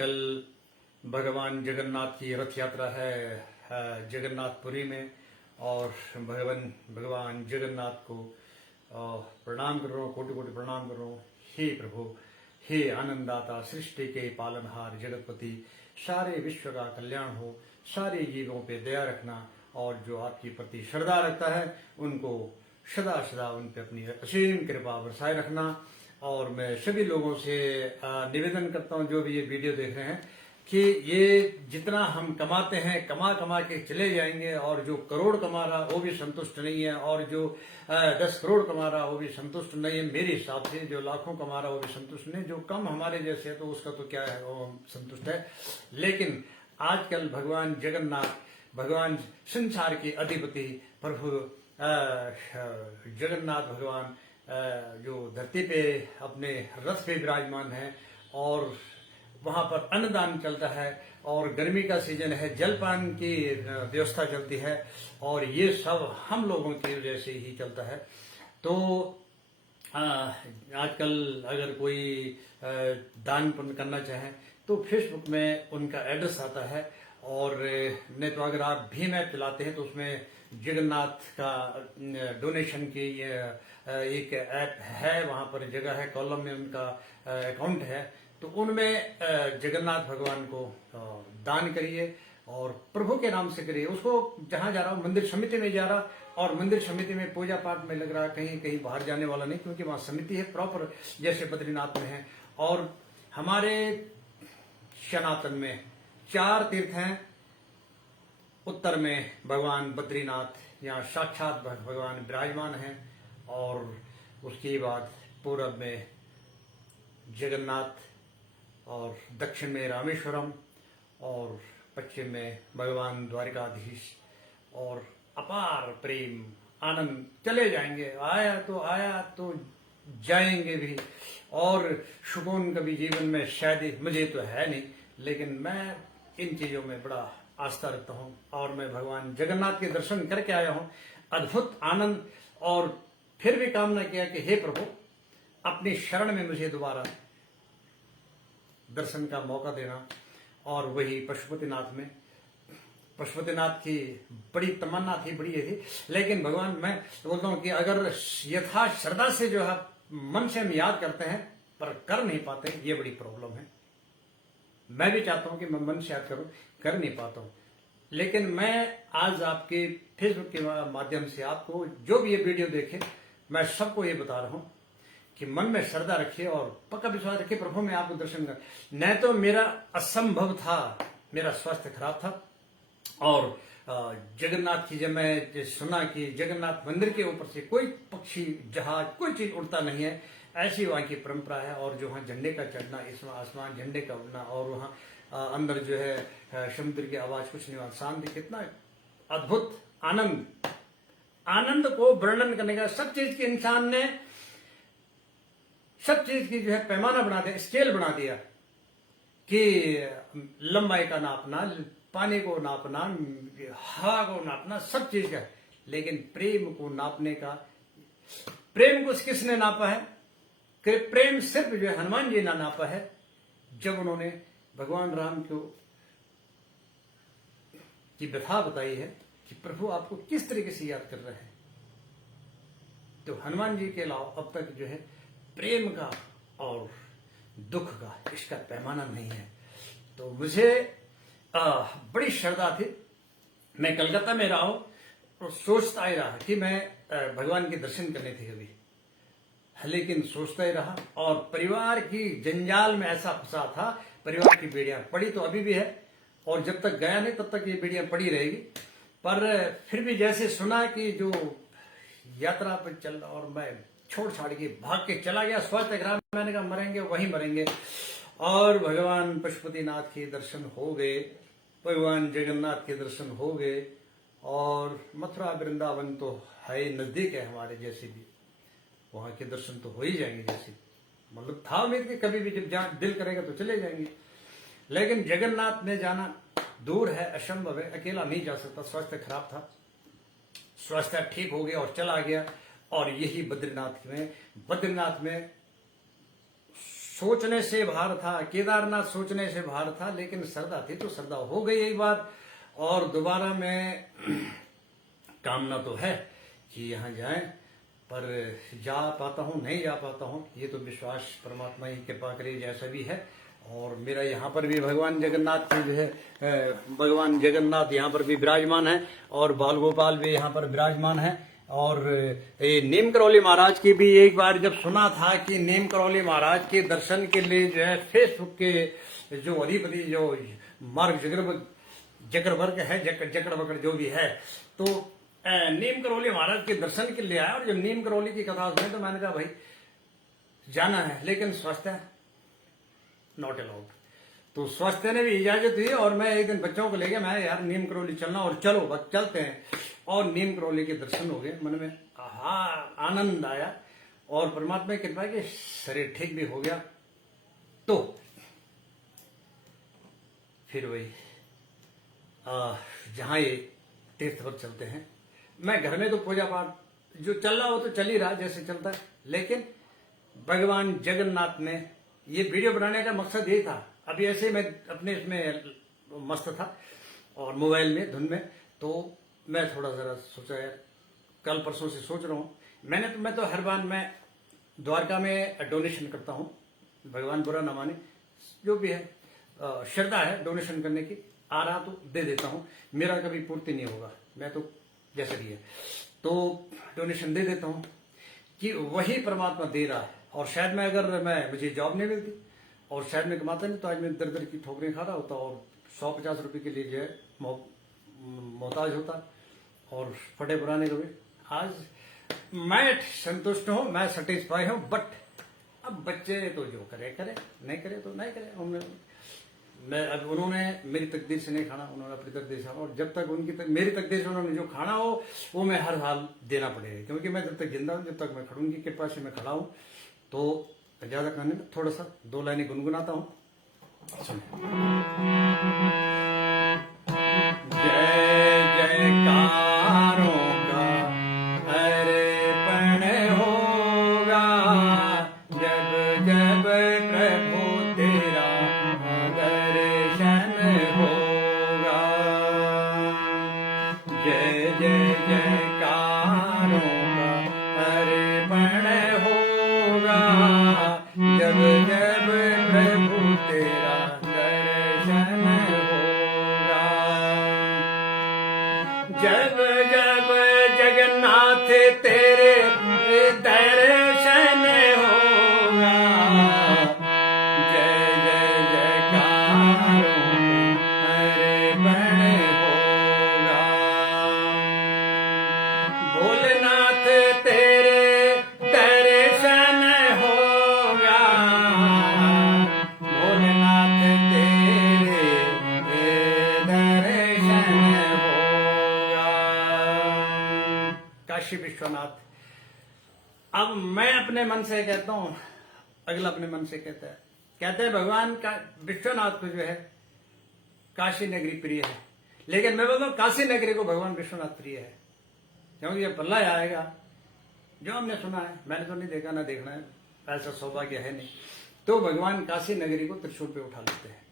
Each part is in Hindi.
आजकल भगवान जगन्नाथ की रथ यात्रा है जगन्नाथपुरी में, और भगवान जगन्नाथ को प्रणाम कर रहा हूँ, कोटि कोटि प्रणाम कर रहा हूँ। हे प्रभु, हे आनंददाता, सृष्टि के पालनहार जगतपति, सारे विश्व का कल्याण हो, सारे जीवों पे दया रखना, और जो आपकी प्रति श्रद्धा रखता है उनको सदा सदा उन पे अपनी असीम कृपा बरसाए रखना। और मैं सभी लोगों से निवेदन करता हूँ जो भी ये वीडियो देख रहे हैं कि ये जितना हम कमाते हैं कमा के चले जाएंगे, और जो करोड़ कमा रहा वो भी संतुष्ट नहीं है, और जो 10 करोड़ कमा रहा वो भी संतुष्ट नहीं है। मेरे हिसाब से जो लाखों कमा रहा वो भी संतुष्ट नहीं, जो कम हमारे जैसे है तो उसका तो क्या है, वो संतुष्ट है। लेकिन आजकल भगवान जगन्नाथ, भगवान संसार के अधिपति प्रभु जगन्नाथ भगवान जो धरती पे अपने रथ पे विराजमान है, और वहां पर अन्नदान चलता है, और गर्मी का सीजन है, जलपान की व्यवस्था चलती है, और ये सब हम लोगों की वजह से ही चलता है। तो आजकल अगर कोई दान पुण्य करना चाहे तो फेसबुक में उनका एड्रेस आता है, और नहीं तो अगर आप भीम ऐप चलाते हैं तो उसमें जगन्नाथ का डोनेशन की एक ऐप है, वहां पर जगह है, कॉलम में उनका अकाउंट है, तो उनमें जगन्नाथ भगवान को दान करिए, और प्रभु के नाम से करिए। उसको जहां जा रहा हो, मंदिर समिति में जा रहा, और मंदिर समिति में पूजा पाठ में लग रहा, कहीं कहीं बाहर जाने वाला नहीं, क्योंकि वहां समिति है प्रॉपर, जैसे बद्रीनाथ में है। और हमारे सनातन में 4 तीर्थ हैं। उत्तर में भगवान बद्रीनाथ, यहाँ साक्षात भगवान विराजमान हैं, और उसके बाद पूरब में जगन्नाथ, और दक्षिण में रामेश्वरम, और पश्चिम में भगवान द्वारिकाधीश। और अपार प्रेम आनंद चले जाएंगे, आया तो जाएंगे भी, और सुकून कभी जीवन में शायद मुझे तो है नहीं, लेकिन मैं इन चीजों में बड़ा आस्था रखता हूँ, और मैं भगवान जगन्नाथ के दर्शन करके आया हूँ, अद्भुत आनंद। और फिर भी कामना किया कि हे प्रभु, अपनी शरण में मुझे दोबारा दर्शन का मौका देना। और वही पशुपतिनाथ में, पशुपतिनाथ की बड़ी तमन्ना थी, बड़ी ये थी, लेकिन भगवान, मैं बोलता हूँ कि अगर यथा श्रद्धा से जो है मन से हम याद करते हैं पर कर नहीं पाते, ये बड़ी प्रॉब्लम है। मैं भी चाहता हूं कि मैं मन से याद करूं, कर नहीं पाता हूं। लेकिन मैं आज आपके फेसबुक के माध्यम से आपको जो भी ये वीडियो देखे, मैं सबको ये बता रहा हूं कि मन में श्रद्धा रखिए और पक्का विश्वास रखिए, प्रभु मैं आपको दर्शन कर। नहीं तो मेरा असंभव था, मेरा स्वास्थ्य खराब था, और जगन्नाथ की जब मैं सुना कि जगन्नाथ मंदिर के ऊपर से कोई पक्षी, जहाज, कोई चीज उड़ता नहीं है, ऐसी वहां की परंपरा है। और जो वहां झंडे का चढ़ना, इसमें आसमान झंडे का उड़ना, और वहां अंदर जो है समुद्र की आवाज, कुछ नहीं, वहां शांति, कितना अद्भुत आनंद। आनंद को वर्णन करने का, सब चीज की इंसान ने, सब चीज की जो है पैमाना बना दिया, स्केल बना दिया, कि लंबाई का नापना, पानी को नापना, हवा को नापना, सब चीज का। लेकिन प्रेम को नापने का, प्रेम को किसने नापा है? कि प्रेम सिर्फ जो है हनुमान जी ने नापा है, जब उन्होंने भगवान राम को की व्यथा बताई है कि प्रभु आपको किस तरीके से याद कर रहे हैं। तो हनुमान जी के अलावा अब तक जो है प्रेम का और दुख का, इसका पैमाना नहीं है। तो मुझे बड़ी श्रद्धा थी। मैं कलकत्ता में रहा हूं और सोचता ही रहा कि मैं भगवान के दर्शन करने थे कभी, लेकिन सोचता ही रहा। और परिवार की जंजाल में ऐसा फंसा था, परिवार की बेड़ियां पड़ी तो अभी भी है, और जब तक गया नहीं तब तक ये बेड़ियां पड़ी रहेगी। पर फिर भी जैसे सुना कि जो यात्रा पर चल, और मैं छोड़ छाड़ के भाग के चला गया स्वास्थ्य खराब, मैंने कहा मरेंगे वहीं मरेंगे। और भगवान पशुपतिनाथ के दर्शन हो गए, भगवान जगन्नाथ के दर्शन हो गए, और मथुरा वृंदावन तो है नजदीक है हमारे, जैसे भी वहां के दर्शन तो हो ही जाएंगे। जैसे मतलब था उम्मीद कि कभी भी जब दिल करेगा तो चले जाएंगे, लेकिन जगन्नाथ में जाना दूर है, असंभव है, अकेला नहीं जा सकता। स्वास्थ्य खराब था, स्वास्थ्य ठीक हो गया और चला गया। और यही बद्रीनाथ में सोचने से बाहर था, केदारनाथ सोचने से बाहर था, लेकिन श्रद्धा थी तो श्रद्धा हो गई एक बार। और दोबारा मैं कामना तो है कि यहाँ जाएं, पर जा पाता हूँ नहीं जा पाता हूँ, ये तो विश्वास परमात्मा ही कृपा करे जैसा भी है। और मेरा यहाँ पर भी भगवान जगन्नाथ जो है, भगवान जगन्नाथ यहाँ पर भी विराजमान है और बाल गोपाल भी यहाँ पर विराजमान है। और ये नीम करौली महाराज की भी एक बार जब सुना था कि नीम करौली महाराज के दर्शन के लिए जो है फेसबुक के जो अधिपति जो मार्ग जकरबर्ग है, जकड़बकड़ जो भी है, तो नीम करौली महाराज के दर्शन के लिए आया। और जब नीम करौली की कथा सुनी तो मैंने कहा भाई जाना है, लेकिन स्वास्थ्य नॉट अलाउड। तो स्वास्थ्य ने भी इजाजत दी और मैं एक दिन बच्चों को ले गया, मैं यार नीम करौली चलना, और चलो बस चलते हैं। और नीम करौली के दर्शन हो गए, मन में आनंद आया और परमात्मा की कृपा कि शरीर ठीक भी हो गया। तो फिर वही जहां ये तीर्थ पर चलते हैं, मैं घर में तो पूजा पाठ जो चल रहा हो तो चल ही रहा जैसे चलता है, लेकिन भगवान जगन्नाथ में ये वीडियो बनाने का मकसद यही था। अभी ऐसे मैं अपने इसमें मस्त था और मोबाइल में धुन में, तो मैं थोड़ा जरा सोचा यार कल परसों से सोच रहा हूँ। मैं तो हर बार मैं द्वारका में डोनेशन करता हूँ, भगवान बुरा न माने, जो भी है श्रद्धा है डोनेशन करने की, आ रहा तो दे देता हूँ, मेरा कभी पूर्ति नहीं होगा, मैं तो जैसे भी है तो डोनेशन दे देता हूँ कि वही परमात्मा दे रहा है। और शायद मैं अगर मुझे जॉब नहीं मिलती और शायद मैं कमाता नहीं तो आज मैं दर दर की ठोकरें खा रहा होता और 150 रुपये के लिए जो है मोहताज होता और फटे पुराने कभी। आज मैं संतुष्ट हूँ, मैं सेटिस्फाई हूँ, बट अब बच्चे तो जो करे करे, नहीं करे तो नहीं करे। अब उन्होंने मेरी तकदीर से नहीं खाना, उन्होंने अपनी तकदीर से खाना, और जब तक मेरी तकदीर से उन्होंने जो खाना हो वो मैं हर हाल देना पड़ेगा, क्योंकि मैं जब तक जिंदा हूँ, जब तक मैं खड़ूंगी, कृपा से मैं खड़ा हूँ। तो ज्यादा कहने में थोड़ा सा 2 लाइनें गुनगुनाता हूँ, सुनो। जय जयकारों का अर्पण होगा, जब जब प्रभु तेरा दर्शन होगा। जय जय जयकारों का अर्पण होगा, जब जब प्रभु तेरा दर्शन होगा। जब जब जगन्नाथ तेरे दर्शन होगा, जय जय जयकारों का अर्पण होगा। भोलेनाथ तेरे दर्शन होगा, भोलेनाथ तेरे दर्शन होगा। काशी विश्वनाथ। अब मैं अपने मन से कहता हूं, अगला अपने मन से कहते हैं भगवान का विश्वनाथ को जो है काशी नगरी प्रिय है, लेकिन मैं बोलता हूं काशी नगरी को भगवान विश्वनाथ प्रिय है, क्योंकि ये प्रलय आएगा जो हमने सुना है, मैंने तो नहीं देखा ना देखना है, ऐसा सौभाग्य है नहीं। तो भगवान काशी नगरी को त्रिशूल पे उठा लेते हैं,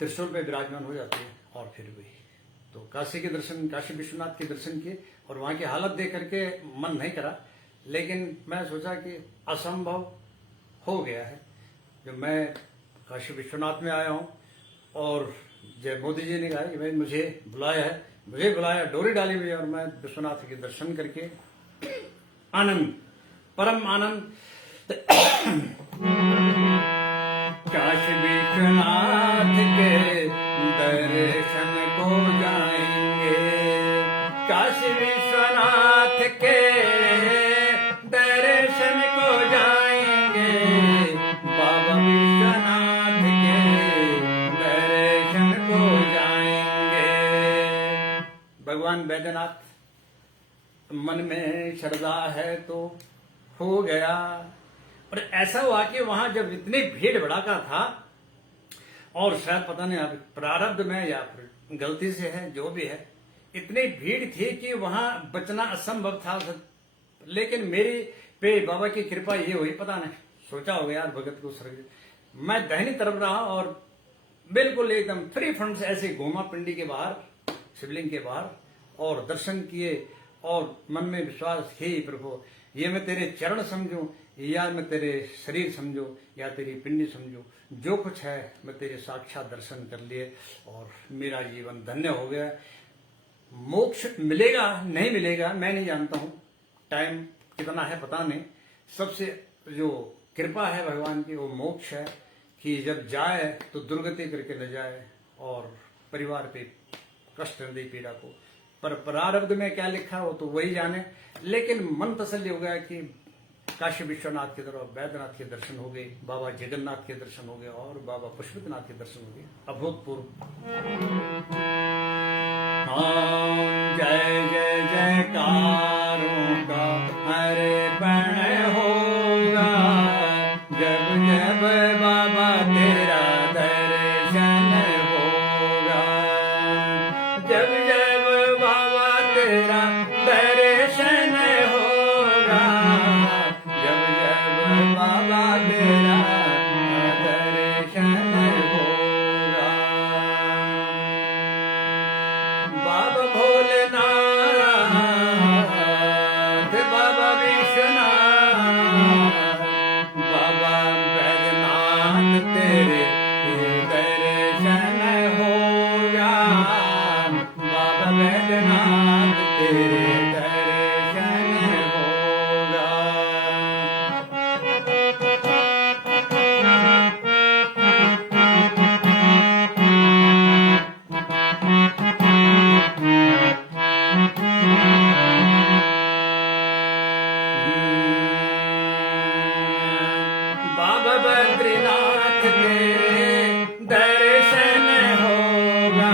त्रिशूल पे विराजमान हो जाते हैं। और फिर वही तो काशी के दर्शन, काशी विश्वनाथ के दर्शन किए और वहां की हालत देख करके मन नहीं करा, लेकिन मैं सोचा कि असंभव हो गया है। जब मैं काशी विश्वनाथ में आया हूँ और जय मोदी जी ने कहा कि भाई मुझे बुलाया है, मुझे बुलाया, डोरी डाली हुई है, और मैं विश्वनाथ के दर्शन करके आनंद, परम आनंद। काशी विश्वनाथ के दर्शन को जाएंगे, काशी विश्वनाथ के दर्शन को जाएंगे, बाबा विश्वनाथ के दर्शन को जाएंगे। भगवान बैद्यनाथ, मन में श्रद्धा है तो हो गया। और ऐसा हुआ कि वहां जब इतनी भीड़ भड़ाका था, और शायद पता नहीं अब प्रारब्ध में या फिर गलती से है, जो भी है, इतनी भीड़ थी कि वहां बचना असंभव था। लेकिन मेरी पे बाबा की कृपा ये हुई, पता नहीं सोचा होगा यार भगत को स्वर्ग, मैं दाहिनी तरफ रहा और बिल्कुल एकदम फ्री फंड से ऐसे घूमा पिंडी के बाहर, शिवलिंग के बाहर, और दर्शन किए और मन में विश्वास, हे प्रभु ये मैं तेरे चरण समझूं या मैं तेरे शरीर समझूं या तेरी पिंडी समझूं, जो कुछ है मैं तेरे साक्षात दर्शन कर लिए और मेरा जीवन धन्य हो गया। मोक्ष मिलेगा नहीं मिलेगा मैं नहीं जानता हूं, टाइम कितना है पता नहीं। सबसे जो कृपा है भगवान की वो मोक्ष है कि जब जाए तो दुर्गति करके न जाए और परिवार पे कष्ट न दे पीड़ा को। पर प्रारब्ध में क्या लिखा हो तो वही जाने, लेकिन मन तसल्ली हो गया कि काशी विश्वनाथ की तरफ वैद्यनाथ के दर्शन हो गए, बाबा जगन्नाथ के दर्शन हो गए और बाबा पशुपतिनाथ के दर्शन हो गए, अभूतपूर्व। जय जय जयकारों का अर्पण होगा, जब जब बाबा तेरा दर्शन होगा, जब जब बाबा तेरा दर्शन होगा, जब जब बाबा तेरा दर्शन होगा। बाबा भोलेनाथ, बाबा विश्वनाथ, बाबा बैद्यनाथ तेरे दर्शन होगा, बाबा बैद्यनाथ तेरे दर्शन होगा। बाबा बद्रीनाथ तेरे दर्शन होगा,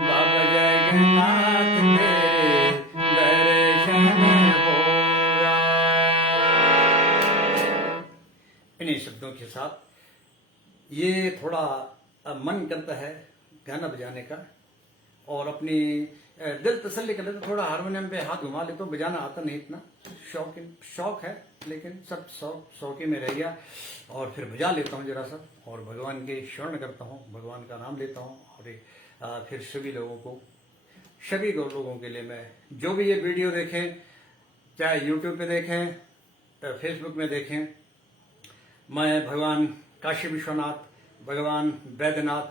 बाबा जगन्नाथ तेरे दर्शन होगा। इन्हीं शब्दों के साथ ये थोड़ा मन करता है गाना बजाने का और अपनी दिल तसल्ली कर लेते, थोड़ा हारमोनियम पे हाथ घुमा लेता हूँ, बजाना आता नहीं इतना, शौक है लेकिन सब शौकी में रह गया और फिर बजा लेता हूँ जरा सा और भगवान के शरण करता हूँ, भगवान का नाम लेता हूँ और फिर सभी लोगों के लिए मैं जो भी ये वीडियो देखें, चाहे यूट्यूब पे देखें, फेसबुक में देखें, मैं भगवान काशी विश्वनाथ, भगवान वैद्यनाथ,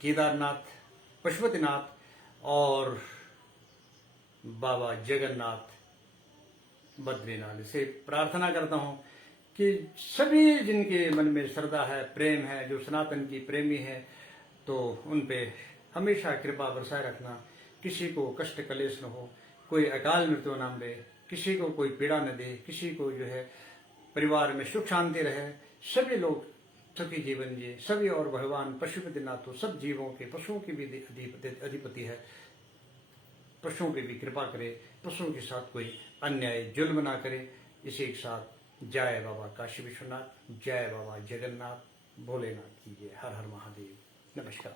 केदारनाथ, पशुपतिनाथ और बाबा जगन्नाथ, बद्रीनाथ से प्रार्थना करता हूं कि सभी जिनके मन में श्रद्धा है, प्रेम है, जो सनातन की प्रेमी है, तो उन पे हमेशा कृपा बरसाए रखना, किसी को कष्ट कलेश न हो, कोई अकाल मृत्यु न दे, किसी को कोई पीड़ा न दे, किसी को जो है परिवार में सुख शांति रहे, सभी लोग सुखी जीवन जिए सभी। और भगवान पशुपतिनाथ तो सब जीवों के, पशुओं की भी अधिपति है, पशुओं पे भी कृपा करे, पशुओं के साथ कोई अन्याय जुल्म ना करे। इसी के साथ जय बाबा काशी विश्वनाथ, जय बाबा जगन्नाथ, भोलेनाथ की जय, हर हर महादेव, नमस्कार।